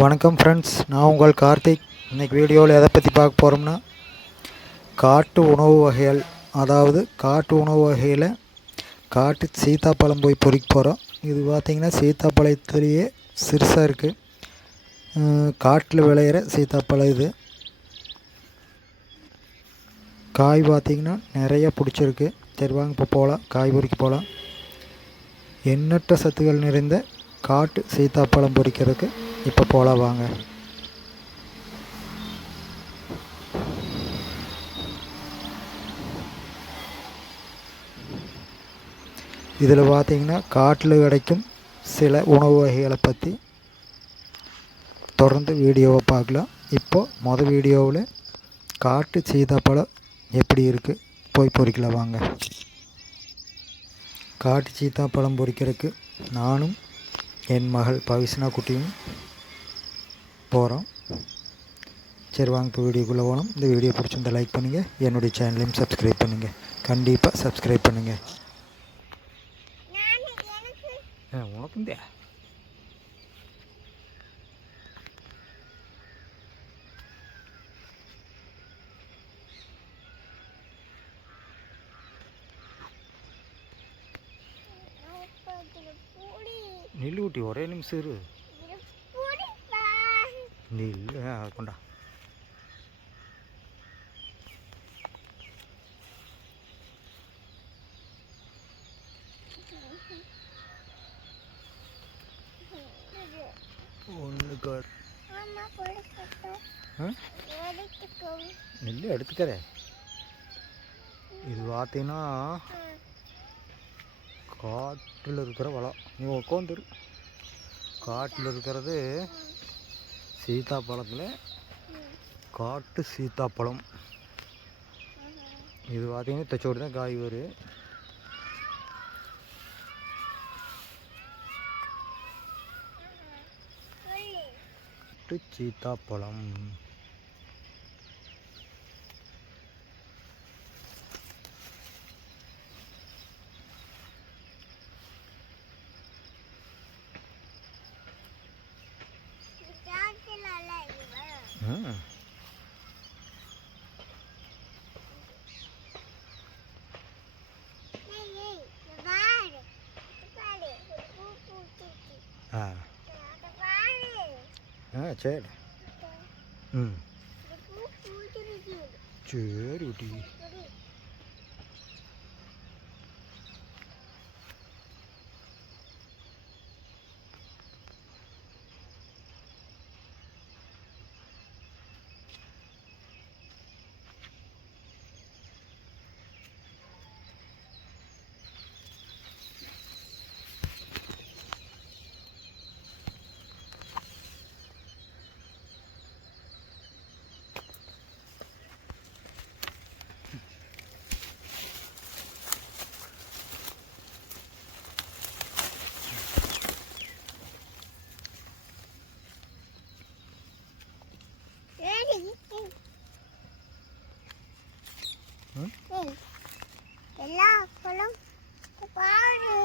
வணக்கம் ஃப்ரெண்ட்ஸ் நான் உங்கள் கார்த்திக். இன்றைக்கி வீடியோவில் எதை பற்றி பார்க்க போகிறோம்னா காட்டு உணவு வகைகள் அதாவது காட்டு உணவு வகையில் காட்டு சீத்தாப்பழம் போய் பொறிக்க போகிறோம் இது பார்த்திங்கன்னா சீத்தாப்பழத்துலேயே சிறுசாக இருக்குது காட்டில் விளையிற சீத்தாப்பழம் இது. காய் பார்த்திங்கன்னா நிறைய பிடிச்சிருக்கு. சரி வாங்க இப்போ போகலாம் காய் பொறிக்க போகலாம் எண்ணற்ற சத்துக்கள் நிறைந்த காட்டு சீத்தாப்பழம் பொறிக்கிறதுக்கு இப்போ போகலாம் வாங்க. இதில் பார்த்தீங்கன்னா காட்டில் கிடைக்கும் சில உணவு வகைகளை பற்றி தொடர்ந்து வீடியோவை பார்க்கலாம். இப்போது மொதல் வீடியோவில் காட்டு சீதாப்பழம் எப்படி இருக்குது போய் பொறிக்கலாம் வாங்க. காட்டு சீத்தாப்பழம் பொறிக்கிறதுக்கு நானும் என் மகள் பவிஷ்னா குட்டியும் போகிறோம். சரி வாங்க இப்போ வீடியோக்குள்ளே போகணும். இந்த வீடியோ பிடிச்சிருந்தா லைக் பண்ணுங்கள் என்னுடைய சேனலையும் சப்ஸ்கிரைப் பண்ணுங்கள் கண்டிப்பாக சப்ஸ்கிரைப் பண்ணுங்கள் உனக்கு இந்த நில்லு ஊட்டி ஒரே நிமிஷம் இரு. நில்லு கொண்டா ஒன்று நெல் எடுத்துக்கிறேன் இது பார்த்தீங்கன்னா காட்டில் இருக்கிற வளம் நீ உட்காந்துரு காட்டில் இருக்கிறது சீத்தாப்பழத்தில் காட்டு சீத்தாப்பழம் இது பார்த்தீங்கன்னா தச்சோடு தான் காய் வரும் சீதாப்பழம். சீத்தாப்பழம் ம் ஆ ஆ சரி ம் சரி ஊட்டி எல்லா அப்பளம் பாரு